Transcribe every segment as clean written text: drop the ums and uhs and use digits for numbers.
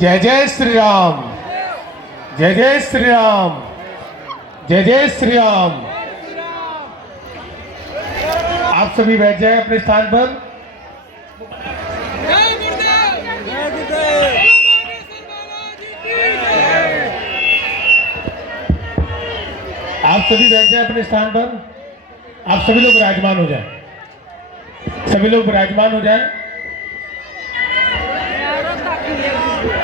जय जय श्री राम, जय जय श्री राम, जय जय श्री राम। आप सभी बैठ जाएं अपने स्थान पर। आप सभी बैठ जाएं अपने स्थान पर। आप सभी लोग विराजमान हो जाएं, सभी लोग विराजमान हो जाएं,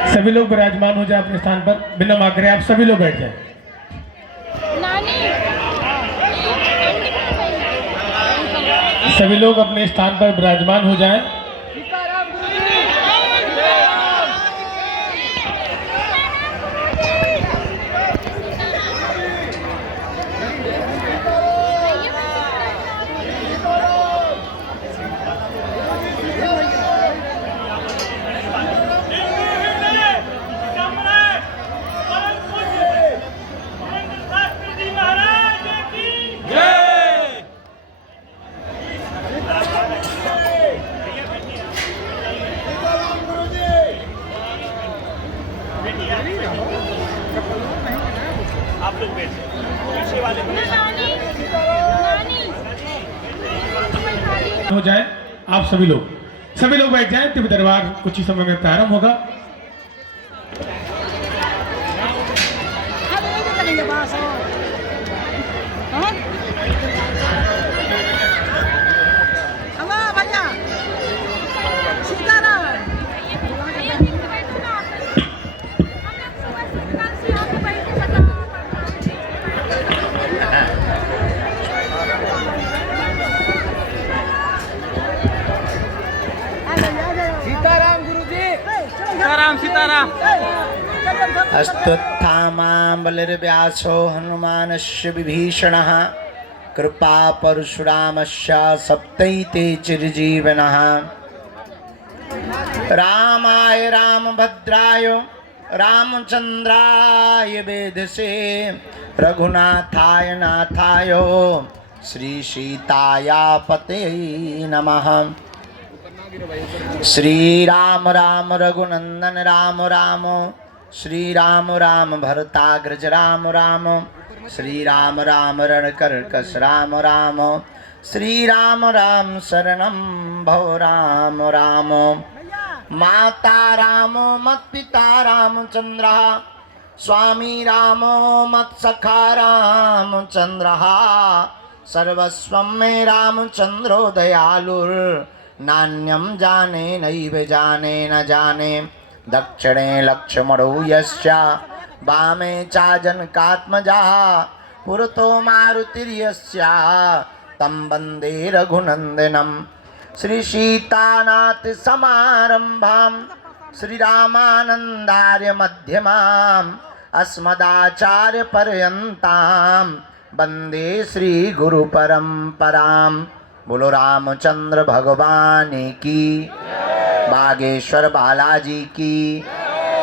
सभी लोग विराजमान हो जाएं अपने स्थान पर। बिना मांग रहे आप सभी लोग बैठ जाएं। सभी लोग अपने स्थान पर विराजमान हो जाएं। आप लोग बैठ पीछे वाले हो जाए। आप सभी लोग बैठ जाएं। दिव्य दरबार कुछ ही समय में प्रारंभ होगा। सीताराम अस्तुत्थामां बलिर्व्यासो हनुमानस्य विभीषणः कृपा परशुरामस्य सप्तैते चिरजीवनः। रामाय रामभद्राय रामचन्द्राय वेधसे रघुनाथाय नाथाय श्रीसीताया पतये नमः। श्री राम राम रघुनंदन राम राम, श्री राम राम भरताग्रज राम राम, श्री राम राम रणकर्कश राम राम, श्री राम राम शरणं भव राम राम। माता रामो मत्पिता रामचंद्रः, स्वामी रामो मत्सखा रामचंद्रः, सर्वस्वं मे रामचंद्रो दयालुर्, नान्यं जाने नैव जाने न जाने। दक्षिणे लक्ष्मणो यस्य वामे चाजनकात्मजा, पुरतो मारुतिर्यस्य तं वन्दे रघुनन्दनं। श्रीसीतानाथ समारम्भां श्रीरामानन्दार्य मध्यमाम् अस्मदाचार्यपर्यन्तां वन्दे श्रीगुरुपरम्पराम्। बोलो रामचंद्र भगवान की, बागेश्वर बालाजी की,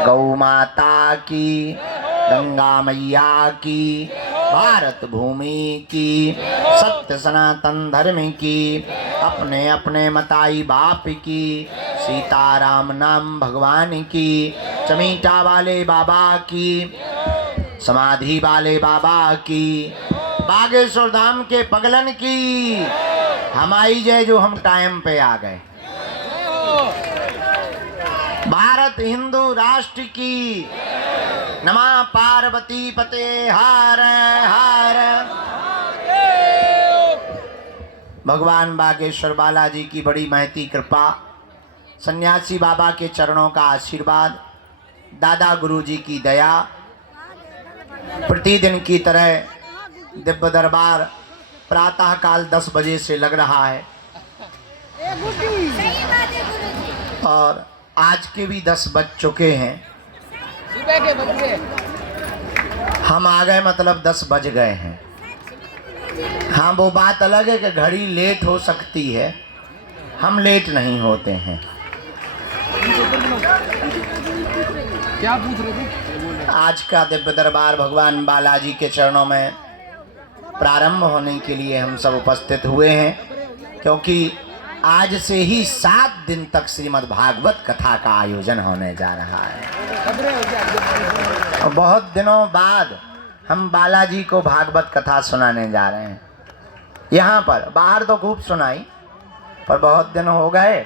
गौ माता की, गंगा मैया की, भारत भूमि की, सत्य सनातन धर्म की, अपने अपने मताई बाप की, सीताराम नाम भगवान की, चमीटा वाले बाबा की, समाधि वाले बाबा की, बागेश्वर धाम के पगलन की। हमारी जय जो हम टाइम पे आ गए। भारत हिंदू राष्ट्र की। नमः पार्वती पते हर हर। भगवान बागेश्वर बालाजी की बड़ी महती कृपा, सन्यासी बाबा के चरणों का आशीर्वाद, दादा गुरुजी की दया, प्रतिदिन की तरह दिव्य दरबार प्रातः काल 10 बजे से लग रहा है और आज के भी 10 बज चुके हैं। हम आ गए मतलब 10 बज गए हैं। हाँ, वो बात अलग है कि घड़ी लेट हो सकती है, हम लेट नहीं होते हैं। क्या पूछ रहे थे? आज का दिव्य दरबार भगवान बालाजी के चरणों में प्रारंभ होने के लिए हम सब उपस्थित हुए हैं, क्योंकि आज से ही 7 दिन तक श्रीमद् भागवत कथा का आयोजन होने जा रहा है। और बहुत दिनों बाद हम बालाजी को भागवत कथा सुनाने जा रहे हैं। यहाँ पर बाहर तो खूब सुनाई, पर बहुत दिन हो गए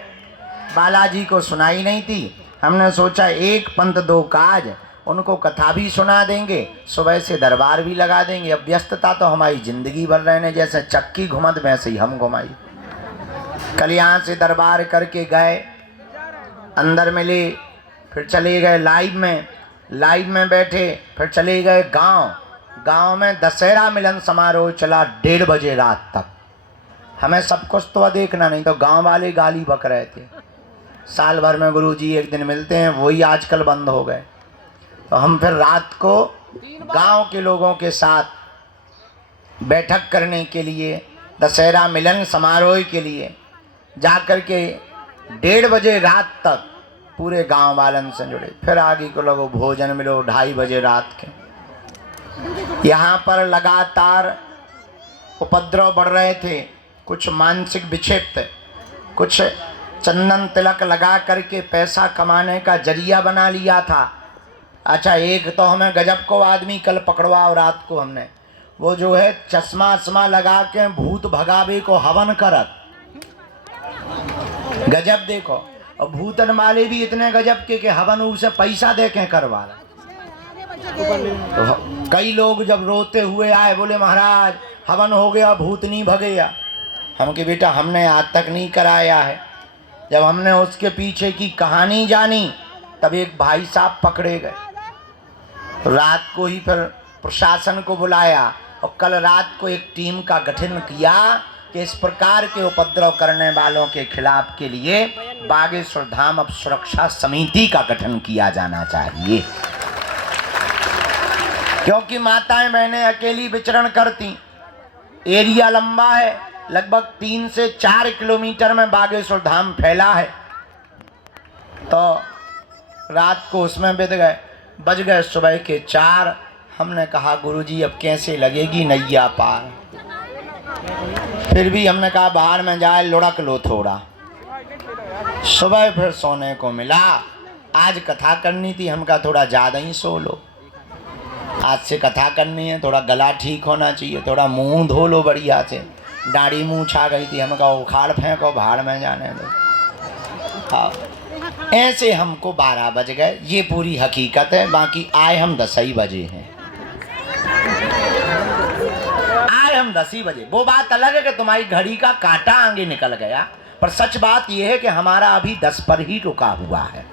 बालाजी को सुनाई नहीं थी। हमने सोचा एक पंथ दो काज, उनको कथा भी सुना देंगे, सुबह से दरबार भी लगा देंगे। अब व्यस्तता तो हमारी ज़िंदगी भर रहने, जैसे चक्की घुमत वैसे ही हम घुमाई। कल यहाँ से दरबार करके गए, अंदर मिले, फिर चले गए लाइव में बैठे, फिर चले गए गांव में दशहरा मिलन समारोह चला 1:30 बजे रात तक। हमें सब कुछ तो देखना नहीं, तो गांव वाले गाली बक रहे थे। साल भर में गुरुजी एक दिन मिलते हैं, वही आजकल बंद हो गए। तो हम फिर रात को गांव के लोगों के साथ बैठक करने के लिए, दशहरा मिलन समारोह के लिए जाकर के 1:30 बजे रात तक पूरे गांव वालन से जुड़े। फिर आगे को लोगों भोजन मिलो 2:30 बजे रात के। यहाँ पर लगातार उपद्रव बढ़ रहे थे, कुछ मानसिक विक्षिप्त, कुछ चंदन तिलक लगा करके पैसा कमाने का जरिया बना लिया था। अच्छा, एक तो हमें गजब को आदमी कल पकड़वा, और रात को हमने वो जो है चश्मा लगा के भूत भगावे को हवन करत, गजब देखो। और भूतन वाले भी इतने गजब के हवन उसे पैसा दे के करवा रहे। तो कई लोग जब रोते हुए आए, बोले महाराज हवन हो गया, भूत नहीं भगेया। हम के बेटा हमने आज तक नहीं कराया है। जब हमने उसके पीछे की कहानी जानी, तब एक भाई साहब पकड़े गए। तो रात को ही फिर प्रशासन को बुलाया, और कल रात को एक टीम का गठन किया कि इस प्रकार के उपद्रव करने वालों के खिलाफ के लिए बागेश्वर धाम अब सुरक्षा समिति का गठन किया जाना चाहिए। क्योंकि माताएं बहनें अकेली विचरण करती, एरिया लंबा है, लगभग 3 से 4 किलोमीटर में बागेश्वर धाम फैला है। तो रात को उसमें बज गए सुबह के 4। हमने कहा गुरुजी अब कैसे लगेगी नैया पार। फिर भी हमने कहा बाहर में जाए लुढ़क लो थोड़ा। सुबह फिर सोने को मिला। आज कथा करनी थी, हम कहा थोड़ा ज़्यादा ही सो लो, आज से कथा करनी है, थोड़ा गला ठीक होना चाहिए, थोड़ा मुंह धो लो बढ़िया से। दाढ़ी मुँह छा गई थी, हम कहा उखाड़ फेंको, भाड़ में जाने दो। हाँ, ऐसे हमको 12 बज गए, ये पूरी हकीकत है। बाकी आए हम 10 ही बजे हैं, आए हम 10 ही बजे। वो बात अलग है कि तुम्हारी घड़ी का कांटा आगे निकल गया, पर सच बात यह है कि हमारा अभी 10 पर ही रुका हुआ है।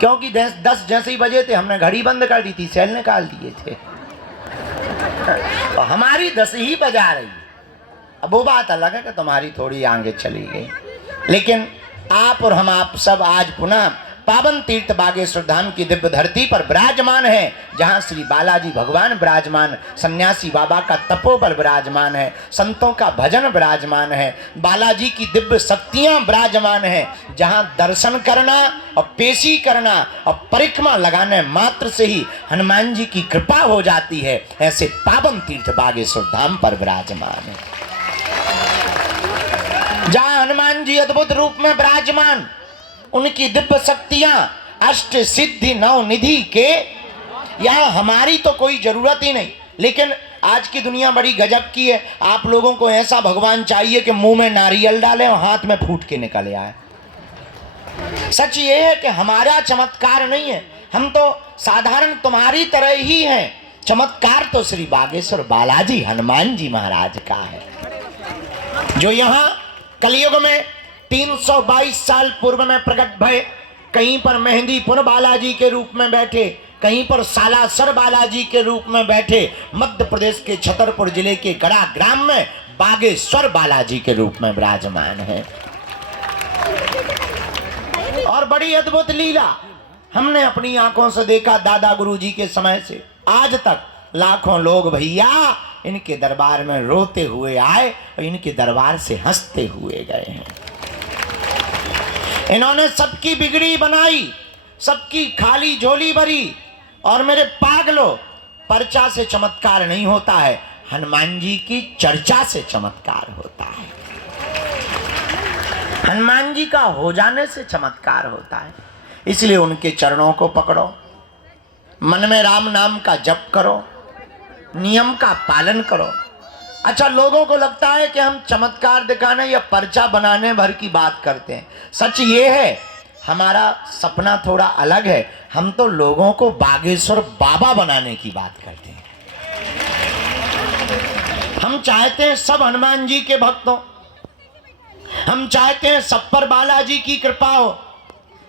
क्योंकि 10 जैसे ही बजे थे, हमने घड़ी बंद कर दी थी, सेल निकाल दिए थे, तो हमारी 10 ही बजा रही। अब वो बात अलग है कि तुम्हारी थोड़ी आगे चली गई। लेकिन आप और हम आप सब आज पुनः पावन तीर्थ बागेश्वर धाम की दिव्य धरती पर विराजमान है, जहाँ श्री बालाजी भगवान विराजमान, सन्यासी बाबा का तपोबल विराजमान है, संतों का भजन विराजमान है, बालाजी की दिव्य शक्तियाँ विराजमान है, जहाँ दर्शन करना और पेशी करना और परिक्रमा लगाने मात्र से ही हनुमान जी की कृपा हो जाती है। ऐसे पावन तीर्थ बागेश्वर धाम पर विराजमान है, जहाँ हनुमान जी अद्भुत रूप में विराजमान, उनकी दिव्य शक्तियां अष्ट सिद्धि नौ निधि के, यहाँ हमारी तो कोई जरूरत ही नहीं। लेकिन आज की दुनिया बड़ी गजब की है। आप लोगों को ऐसा भगवान चाहिए कि मुंह में नारियल डालें और हाथ में फूट के निकल आए। सच ये है कि हमारा चमत्कार नहीं है, हम तो साधारण तुम्हारी तरह ही हैं। चमत्कार तो श्री बागेश्वर बालाजी हनुमान जी महाराज का है, जो यहाँ कलयुग में 322 साल पूर्व में प्रकट भय। कहीं पर मेहंदीपुर बालाजी के रूप में बैठे, कहीं पर सालासर बालाजी के रूप में बैठे, मध्य प्रदेश के छतरपुर जिले के गड़ा ग्राम में बागेश्वर बालाजी के रूप में विराजमान है। और बड़ी अद्भुत लीला हमने अपनी आंखों से देखा। दादा गुरुजी के समय से आज तक लाखों लोग भैया इनके दरबार में रोते हुए आए और इनके दरबार से हंसते हुए गए हैं। इन्होंने सबकी बिगड़ी बनाई, सबकी खाली झोली भरी। और मेरे पागलों, पर्चा से चमत्कार नहीं होता है, हनुमान जी की चर्चा से चमत्कार होता है। हनुमान जी का हो जाने से चमत्कार होता है। इसलिए उनके चरणों को पकड़ो, मन में राम नाम का जप करो, नियम का पालन करो। अच्छा, लोगों को लगता है कि हम चमत्कार दिखाने या पर्चा बनाने भर की बात करते हैं। सच ये है, हमारा सपना थोड़ा अलग है। हम तो लोगों को बागेश्वर बाबा बनाने की बात करते हैं। हम चाहते हैं सब हनुमान जी के भक्त हो, हम चाहते हैं सब पर बालाजी की कृपा हो,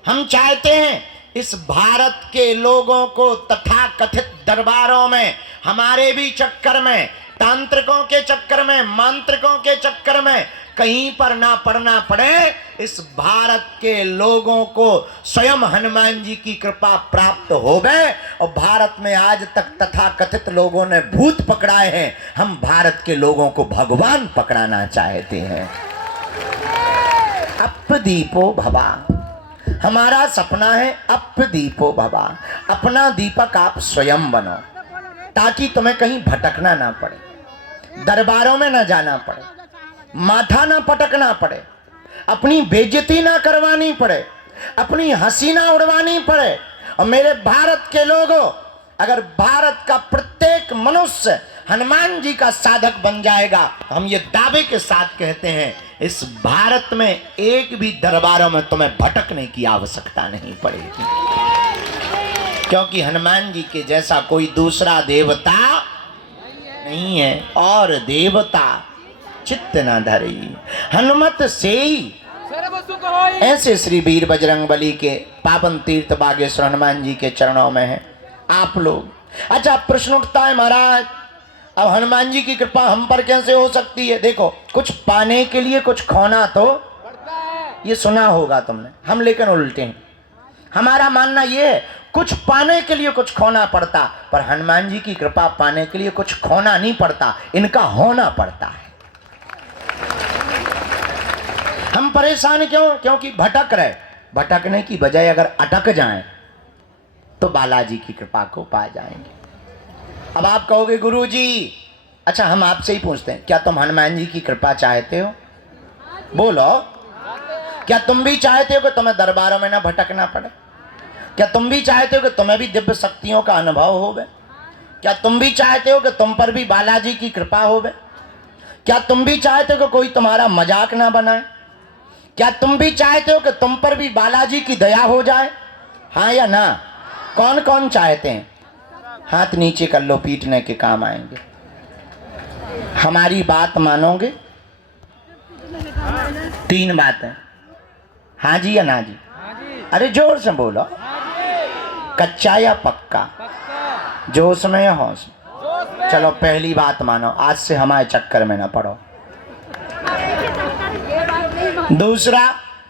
हम चाहते हैं इस भारत के लोगों को तथा कथित दरबारों में, हमारे भी चक्कर में, तांत्रिकों के चक्कर में, मांत्रिकों के चक्कर में कहीं पर ना पड़ना पड़े। इस भारत के लोगों को स्वयं हनुमान जी की कृपा प्राप्त हो गए। और भारत में आज तक तथा कथित लोगों ने भूत पकड़ाए हैं, हम भारत के लोगों को भगवान पकड़ाना चाहते हैं। अपदीपो भवा, हमारा सपना है अपदीपो भवा। अपना दीपक आप स्वयं बनो, ताकि तुम्हें कहीं भटकना ना पड़े, दरबारों में ना जाना पड़े, माथा ना पटकना पड़े, अपनी बेइज्जती ना करवानी पड़े, अपनी हंसी ना उड़वानी पड़े। और मेरे भारत के लोगों, अगर भारत का प्रत्येक मनुष्य हनुमान जी का साधक बन जाएगा, हम ये दावे के साथ कहते हैं, इस भारत में एक भी दरबारों में तुम्हें भटकने की आवश्यकता नहीं पड़ेगी। क्योंकि हनुमान जी के जैसा कोई दूसरा देवता नहीं है। और देवता चित्त न धरी हनुमत से ही। ऐसे श्री वीर बजरंगबली के पावन तीर्थ बागेश्वर हनुमान जी के चरणों में है आप लोग। अच्छा, प्रश्न उठता है, महाराज अब हनुमान जी की कृपा हम पर कैसे हो सकती है? देखो, कुछ पाने के लिए कुछ खोना तो ये सुना होगा तुमने, हम लेकिन उल्टे हैं। हमारा मानना ये है, कुछ पाने के लिए कुछ खोना पड़ता, पर हनुमान जी की कृपा पाने के लिए कुछ खोना नहीं पड़ता, इनका होना पड़ता है। हम परेशान क्यों? क्योंकि भटक रहे। भटकने की बजाय अगर अटक जाएं तो बालाजी की कृपा को पा जाएंगे। अब आप कहोगे गुरुजी, अच्छा हम आपसे ही पूछते हैं, क्या तुम हनुमान जी की कृपा चाहते हो? बोलो, क्या तुम भी चाहते हो कि तुम्हें दरबारों में ना भटकना पड़े? क्या तुम भी चाहते हो कि तुम्हें भी दिव्य शक्तियों का अनुभव होवे? क्या तुम भी चाहते हो कि तुम पर भी बालाजी की कृपा होवे? क्या तुम भी चाहते हो कि कोई तुम्हारा मजाक ना बनाए? क्या तुम भी चाहते हो कि तुम पर भी बालाजी की दया हो जाए? हाँ या ना? कौन कौन चाहते हैं? हाथ नीचे कर लो, पीटने के काम आएंगे। हमारी बात मानोगे? 3 बातें, हाँ जी या ना जी? अरे जोर से बोलो। कच्चा या पक्का? जोश में या होश में? चलो पहली बात मानो, आज से हमारे चक्कर में ना पड़ो। दूसरा,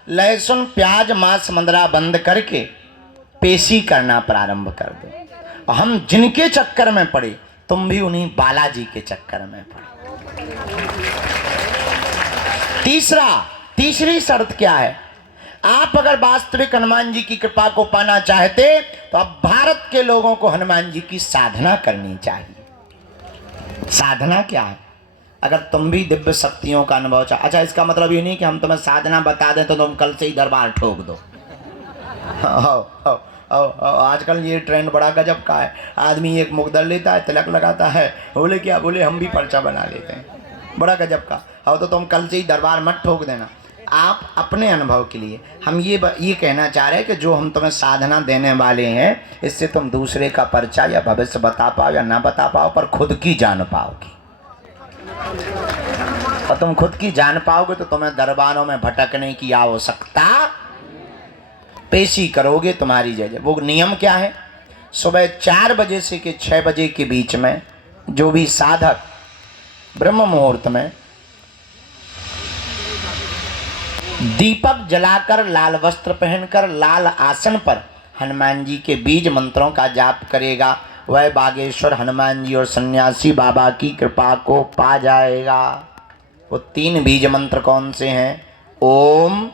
लहसुन प्याज मांस मंदरा बंद करके पेशी करना प्रारंभ कर दो। और हम जिनके चक्कर में पड़े, तुम भी उन्हीं बालाजी के चक्कर में पड़े। तीसरी शर्त क्या है? आप अगर वास्तविक हनुमान जी की कृपा को पाना चाहते तो अब भारत के लोगों को हनुमान जी की साधना करनी चाहिए। साधना क्या है? अगर तुम भी दिव्य शक्तियों का अनुभव चाह, अच्छा इसका मतलब ये नहीं कि हम तुम्हें साधना बता दें तो तुम कल से ही दरबार ठोक दो। आजकल ये ट्रेंड बड़ा गजब का है। आदमी एक मुकदर लेता है, तिलक लगाता है, बोले क्या बोले हम भी पर्चा बना लेते हैं, बड़ा गजब का। हो तो तुम कल से ही दरबार मत ठोक देना। आप अपने अनुभव के लिए हम ये कहना चाह रहे हैं कि जो हम तुम्हें साधना देने वाले हैं, इससे तुम दूसरे का पर्चा या भविष्य बता पाओ या ना बता पाओ, पर खुद की जान पाओगे। और तुम खुद की जान पाओगे तो तुम्हें दरबारों में भटकने की आवश्यकता, पेशी करोगे तुम्हारी जगह। वो नियम क्या है? सुबह 4 बजे से के 6 बजे के बीच में जो भी साधक ब्रह्म मुहूर्त में दीपक जलाकर, लाल वस्त्र पहनकर, लाल आसन पर हनुमान जी के बीज मंत्रों का जाप करेगा, वह बागेश्वर हनुमान जी और सन्यासी बाबा की कृपा को पा जाएगा। वो 3 बीज मंत्र कौन से हैं? ओम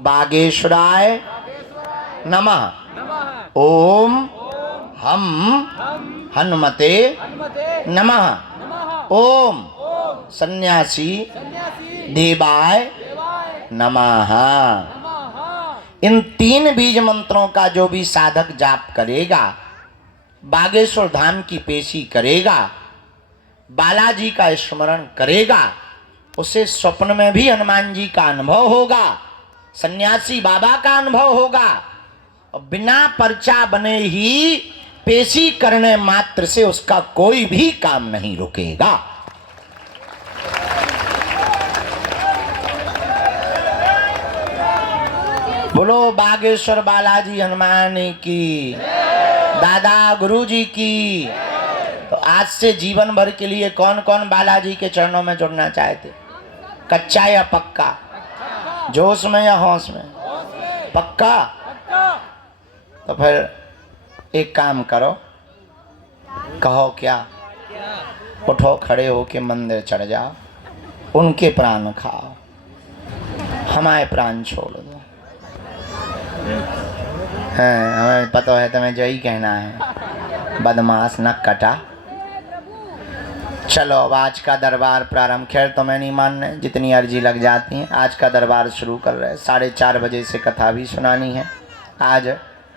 बागेश्वराय नमः, ओम हम हनुमते नमः, ओम सन्यासी देवाय नमः। इन 3 बीज मंत्रों का जो भी साधक जाप करेगा, बागेश्वर धाम की पेशी करेगा, बालाजी का स्मरण करेगा, उसे स्वप्न में भी हनुमान जी का अनुभव होगा, सन्यासी बाबा का अनुभव होगा, और बिना पर्चा बने ही पेशी करने मात्र से उसका कोई भी काम नहीं रुकेगा। बोलो बागेश्वर बालाजी हनुमान की, दादा गुरुजी की। तो आज से जीवन भर के लिए कौन कौन बालाजी के चरणों में जुड़ना चाहते? कच्चा या पक्का? जोश में या होश में? पक्का? तो फिर एक काम करो, कहो क्या? उठो, खड़े हो के मंदिर चढ़ जाओ, उनके प्राण खाओ, हमारे प्राण छोड़ दो। हाँ, हमें पता है तुम्हें जो ही कहना है, बदमाश नक कटा। चलो अब आज का दरबार प्रारंभ। खैर तुम्हें नहीं मानने, जितनी अर्जी लग जाती है। आज का दरबार शुरू कर रहे हैं। 4:30 बजे से कथा भी सुनानी है। आज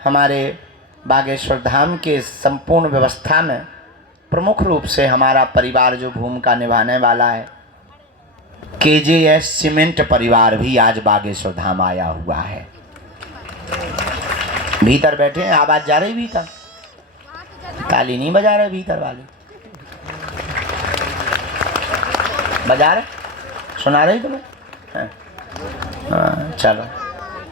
हमारे बागेश्वर धाम के संपूर्ण व्यवस्था में प्रमुख रूप से हमारा परिवार जो भूमिका निभाने वाला है, KJS सीमेंट परिवार भी आज बागेश्वर धाम आया हुआ है। भीतर बैठे हैं, आवाज जा रही भीतर? ताली नहीं बजा रहे भीतर वाले? बजा रहे? सुना रही तुम्हें? हाँ, चलो।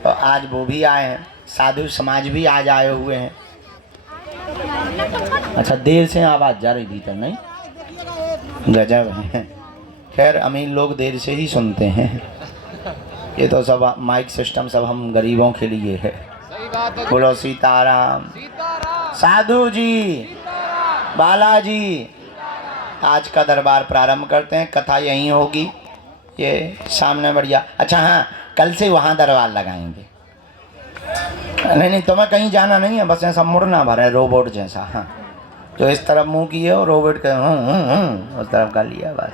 तो आज वो भी आए हैं, साधु समाज भी आज आए हुए हैं। अच्छा, देर से आवाज जा रही भीतर? नहीं, गजब है। खैर अमीर लोग देर से ही सुनते हैं, ये तो सब माइक सिस्टम सब हम गरीबों के लिए है। बोलो सीताराम। साधु जी, बालाजी, आज का दरबार प्रारंभ करते हैं। कथा यहीं होगी, ये सामने बढ़िया। अच्छा हाँ, कल से वहाँ दरबार लगाएंगे। नहीं, तुम्हें कहीं जाना नहीं है, बस ऐसा मुड़ना भर है रोबोट जैसा। हाँ, जो इस तरफ मुंह किए हो रोबोट के उस तरफ कर लिया बस।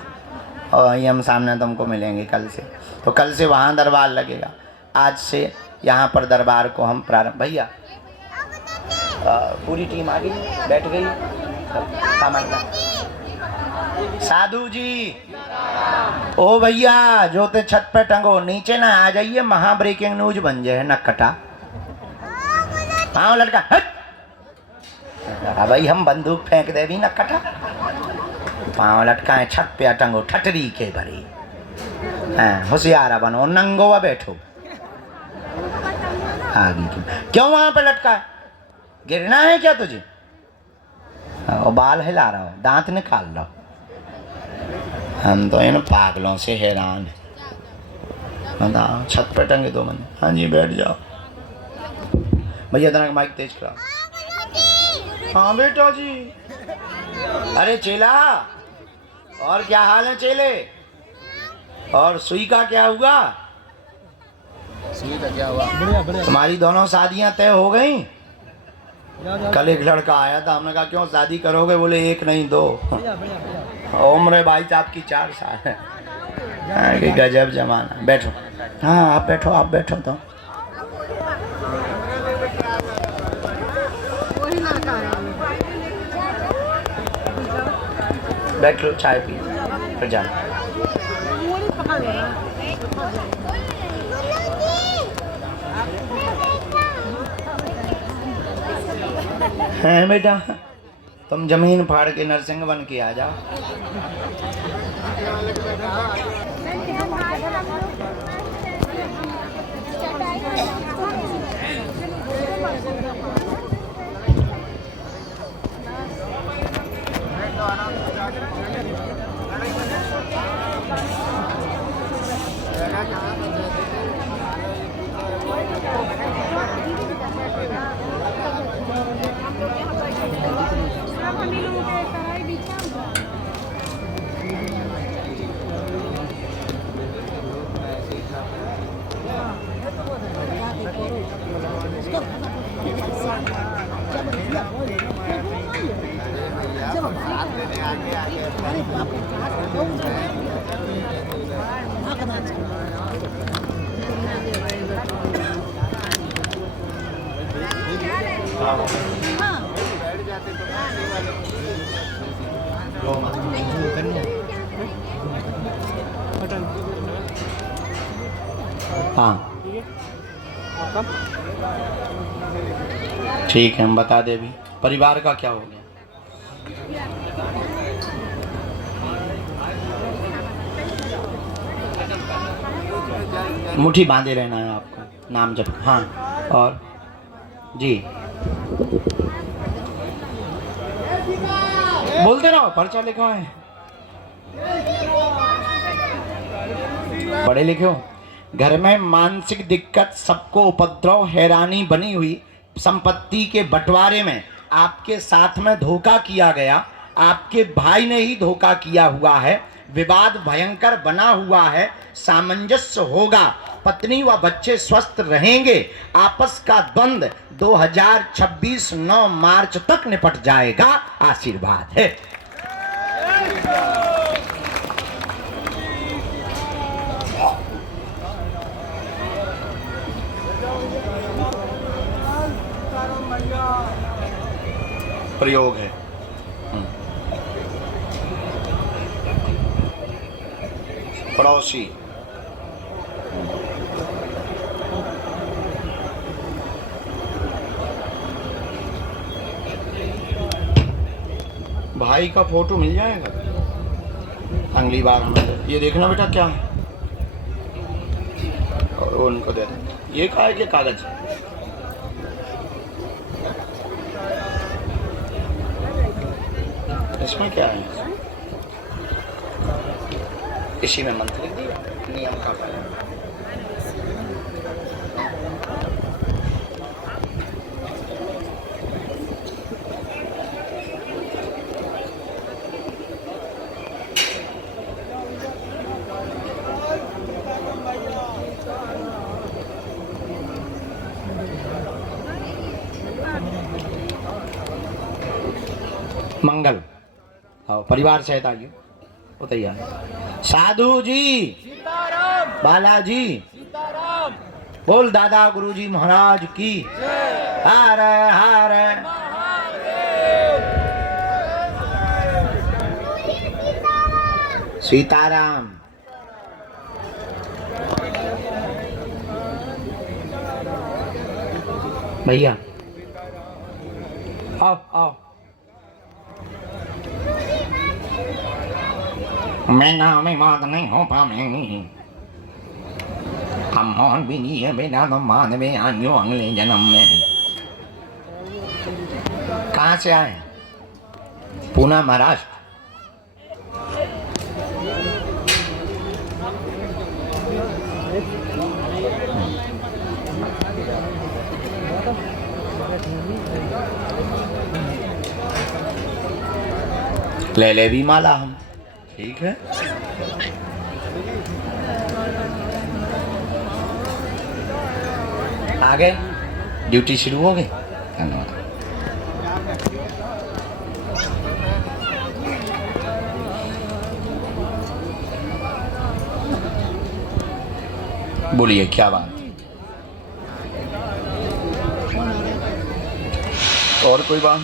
और वहीं हम सामने तुमको मिलेंगे कल से। तो कल से वहाँ दरबार लगेगा। आज से यहाँ पर दरबार को हम प्रारंभ। भैया पूरी टीम आ गई, बैठ गई सामान का। साधु जी, ओ भैया जो ते छत पे टंगो, नीचे ना आ जाइए, महा ब्रेकिंग न्यूज बन जाए। नक्कटा पाँव लटका, हट। भाई हम बंदूक फेंक दे भी नक्कटा। पाँव लटकाए छत पे टंगो, ठटरी के भरी। हाँ, होशियारा बनो, नंगो व बैठो। आगे क्यों वहां पे लटका है? गिरना है क्या तुझे? और बाल हिला रहा हो, दांत निकाल लो। हम तो इन पागलों से हैरान है। बताओ, छत पे टंगे 2 बंदे। हाँ जी, बैठ जाओ। भैया इतना माइक तेज करा। हाँ बेटा जी। अरे चेला, और क्या हाल है चेले? और सुई का क्या हुआ? सुई का क्या हुआ? तुम्हारी दोनों शादियां तय हो गई? कल एक लड़का आया था, हमने कहा क्यों शादी करोगे? बोले 1 नहीं 2। उम्र है भाई साहब की 4 साल है। गजब जमाना। बैठो। हाँ आप बैठो, आप बैठो। तो बैठ लो, चाय पी फिर जाना। हैं बेटा, तुम जमीन फाड़ के नरसिंह बन के आ जाओ। आओ। रो मत। हाँ ठीक है, हम बता दे भी परिवार का क्या हो गया। मुट्ठी बांधे रहना है आपको, नाम जप। हाँ और जी बोलते रहो, पर्चा लिखा है। पढ़े लिखे हो। घर में मानसिक दिक्कत, सबको उपद्रव, हैरानी बनी हुई, संपत्ति के बंटवारे में आपके साथ में धोखा किया गया, आपके भाई ने ही धोखा किया हुआ है, विवाद भयंकर बना हुआ है, सामंजस्य होगा, पत्नी व बच्चे स्वस्थ रहेंगे, आपस का द्वंद्व 2026 9 मार्च तक निपट जाएगा। आशीर्वाद है। प्रयोग है। पड़ोसी भाई का फोटो मिल जाएगा अगली बार हमें। ये देखना बेटा क्या है, और उनको दे दो। ये क्या है कि कागज इसमें क्या है? इसी में मंत्र लिख दिया, नियम का पालन। मंगल आओ, परिवार सहित आइए। वो तैयार। साधु जी सीताराम, बालाजी सीताराम, बोल दादा गुरुजी महाराज की। हर हर सीताराम। भैया आओ आओ। मैं नाम बात नहीं हो पाएंगी, हम मोहन भी नहीं है बेटा, तो मान में आइयो अगले जन्म में। कहाँ से आए? पूना महाराष्ट्र। ले ले भी माला हम। ठीक है। आगे ड्यूटी शुरू हो गई। धन्यवाद। बोलिए क्या बात? और कोई बात?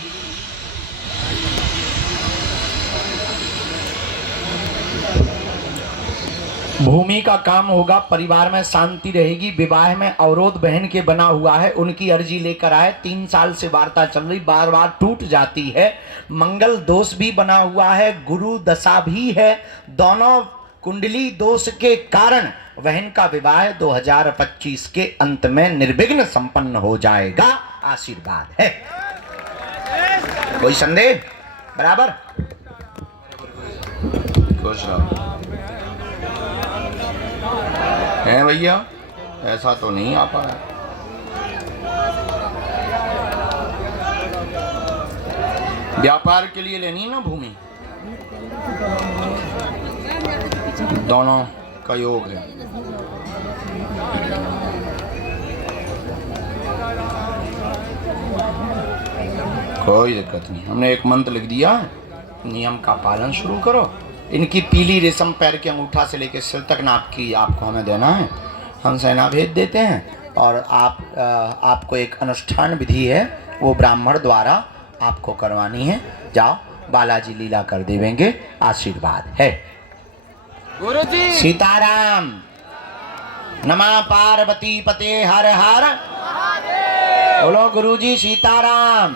भूमि का काम होगा, परिवार में शांति रहेगी, विवाह में अवरोध बहन के बना हुआ है, उनकी अर्जी लेकर आए। 3 साल से वार्ता चल रही, बार बार टूट जाती है। मंगल दोष भी बना हुआ है, गुरु दशा भी है, दोनों कुंडली दोष के कारण बहन का विवाह 2025 के अंत में निर्विघ्न संपन्न हो जाएगा। आशीर्वाद है। कोई संदेह? बराबर। खुश रहो। है भैया, ऐसा तो नहीं आ पाया। व्यापार के लिए लेनी है ना भूमि, दोनों का योग है। कोई दिक्कत नहीं, हमने एक मंत्र लिख दिया है, नियम का पालन शुरू करो। इनकी पीली रेशम पैर के अंगूठा से लेकर सिर तक नाप की आपको हमें देना है। हम सेना भेज देते हैं और आपको एक अनुष्ठान विधि है, वो ब्राह्मण द्वारा आपको करवानी है। जाओ, बालाजी लीला कर देवेंगे, आशीर्वाद है। गुरुजी सीताराम। नमः पार्वती पते हर हर। बोलो गुरुजी सीताराम।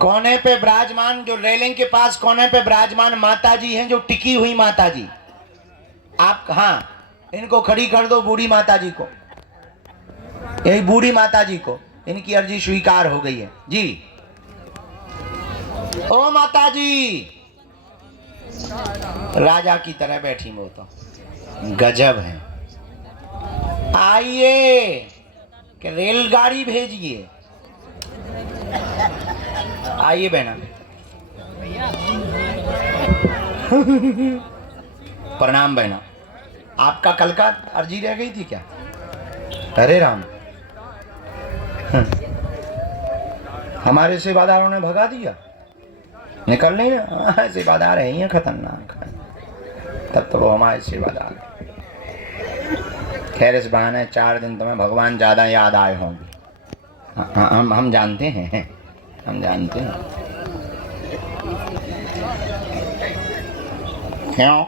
कोने पे विराजमान, जो रेलिंग के पास कोने पे विराजमान माता जी हैं, जो टिकी हुई माता जी, आप हाँ इनको खड़ी कर दो, बूढ़ी माता जी को, यही बूढ़ी माता जी को, इनकी अर्जी स्वीकार हो गई है जी। ओ माता जी, राजा की तरह बैठी वो तो गजब है। आइए कि रेलगाड़ी भेजिए। आइए बहना। प्रणाम बहना। आपका कल का अर्जी रह गई थी क्या? अरे राम, हमारे सेवादारों ने भगा दिया, निकल नहीं ना। सेवादार है ही खतरनाक, तब तो वो हमारे सेवादार। खैर इस बहाने 4 दिन तुम्हें भगवान ज्यादा याद आए होंगे। हम जानते हैं, हम जानते हैं। क्यों?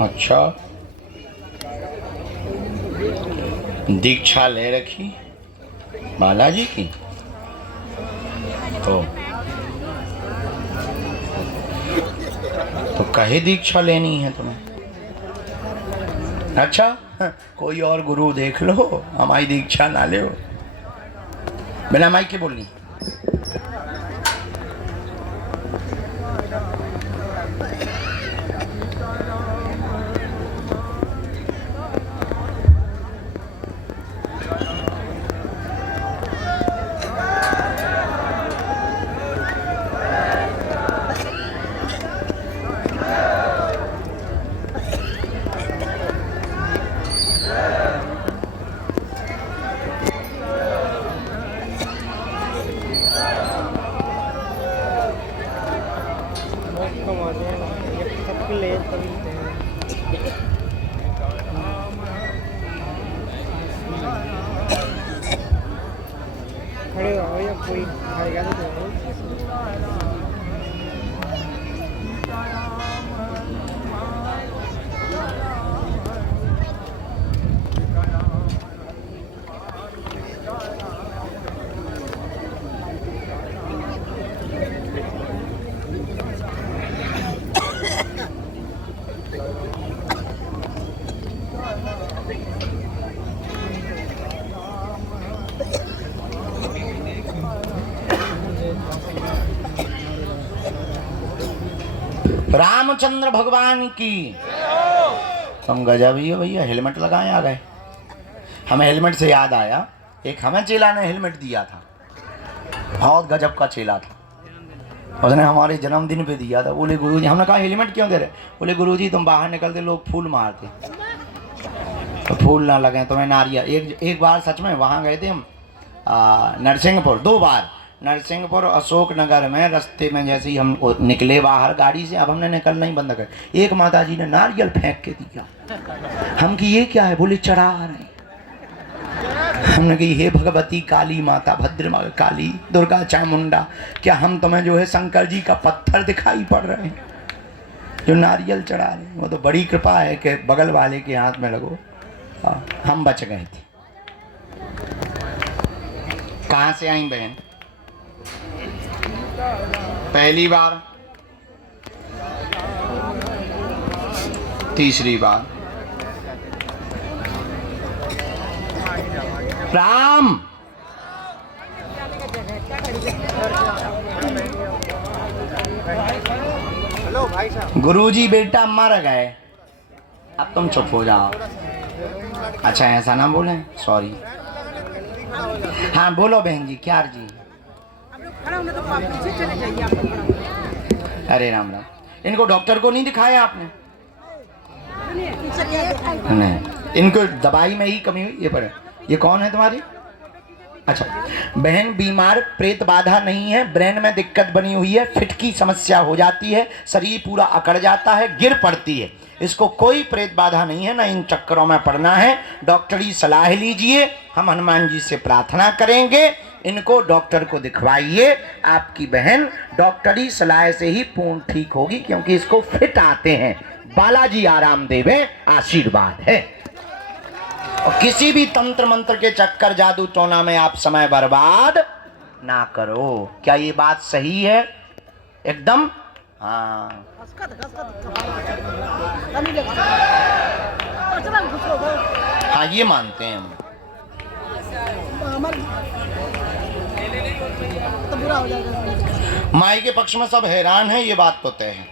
अच्छा, दीक्षा ले रखी बालाजी की तो कहे दीक्षा लेनी है तुम्हें? अच्छा, कोई और गुरु देख लो, हमारी दीक्षा ना ले। बिना माइक के बोलनी। खड़े हो या कोई खाएगा तो रामचंद्र भगवान की। तुम गजब ही हो भैया, हेलमेट लगाए आ गए। हमें हेलमेट से याद आया, एक हमें चेला ने हेलमेट दिया था, बहुत गजब का चेला था। उसने हमारे जन्मदिन पे दिया था। बोले गुरुजी, हमने कहा हेलमेट क्यों दे रहे? बोले गुरुजी तुम बाहर निकलते लोग फूल मारते, तो फूल ना लगे तुम्हें नारियल। एक बार सच में वहाँ गए थे हम नरसिंहपुर, 2 बार नरसिंहपुर अशोकनगर में, रास्ते में जैसे ही हम निकले बाहर गाड़ी से, अब हमने निकलना ही बंद कर, एक माता जी ने नारियल फेंक के दिया। हम कि ये क्या है? बोले चढ़ा रहे। हमने कही हे भगवती काली माता, भद्र काली, दुर्गा चामुंडा, क्या हम तुम्हें जो है शंकर जी का पत्थर दिखाई पड़ रहे हैं जो नारियल चढ़ा रहे हैं? वो तो बड़ी कृपा है कि बगल वाले के हाथ में लगो। हम बच गए थे। कहाँ से आई बहन? पहली बार, तीसरी बार। राम हेलो भाई साहब। गुरुजी बेटा मर गए, अब तुम चुप हो जाओ। अच्छा ऐसा ना बोले, सॉरी। हाँ बोलो बहन जी, क्या अर्जी? अरे राम राम, इनको डॉक्टर को नहीं दिखाया आपने? नहीं, इनको दवाई में ही कमी हुई। ये पढ़े, ये कौन है तुम्हारी? अच्छा बहन बीमार, प्रेत बाधा नहीं है, ब्रेन में दिक्कत बनी हुई है, फिट की समस्या हो जाती है, शरीर पूरा अकड़ जाता है, गिर पड़ती है। इसको कोई प्रेत बाधा नहीं है, ना इन चक्करों में पड़ना है। डॉक्टरी सलाह लीजिए, हम हनुमान जी से प्रार्थना करेंगे, इनको डॉक्टर को दिखवाइए। आपकी बहन डॉक्टरी सलाह से ही पूर्ण ठीक होगी, क्योंकि इसको फिट आते हैं। बालाजी आराम देवे आशीर्वाद है। और किसी भी तंत्र मंत्र के चक्कर जादू टोना में आप समय बर्बाद ना करो। क्या ये बात सही है? एकदम हाँ। हाँ ये मानते हैं हम। माई के पक्ष में सब हैरान है, ये बात तो तय है।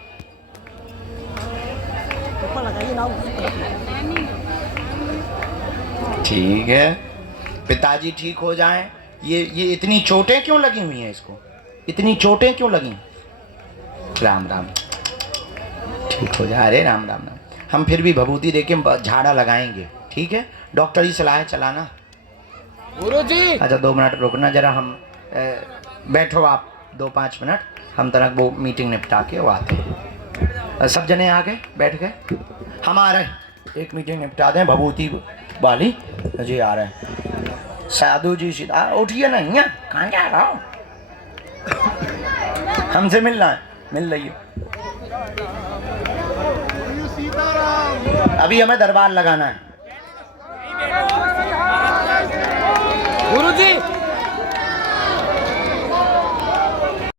ठीक है, पिताजी ठीक हो जाएं। ये इतनी चोटें क्यों लगी हुई हैं इसको? इतनी चोटें क्यों लगी? राम राम, ठीक हो जा। अरे राम राम राम। हम फिर भी भभूति देके झाड़ा लगाएंगे, ठीक है? डॉक्टरी सलाह चलाना। गुरुजी। अच्छा 2 मिनट रुकना जरा, हम बैठो आप 2-5 मिनट, हम तरह वो मीटिंग निपटा के वो आते हैं। सब जने आ गए, बैठ गए? हम आ रहे हैं, एक मीटिंग निपटा दें भभूति वाली जी। आ रहे हैं साधु जी। सीधा उठिए ना, यहाँ कहाँ जा रहा हो? हमसे मिलना है, मिल रही है। अभी हमें दरबार लगाना है। गुरुजी।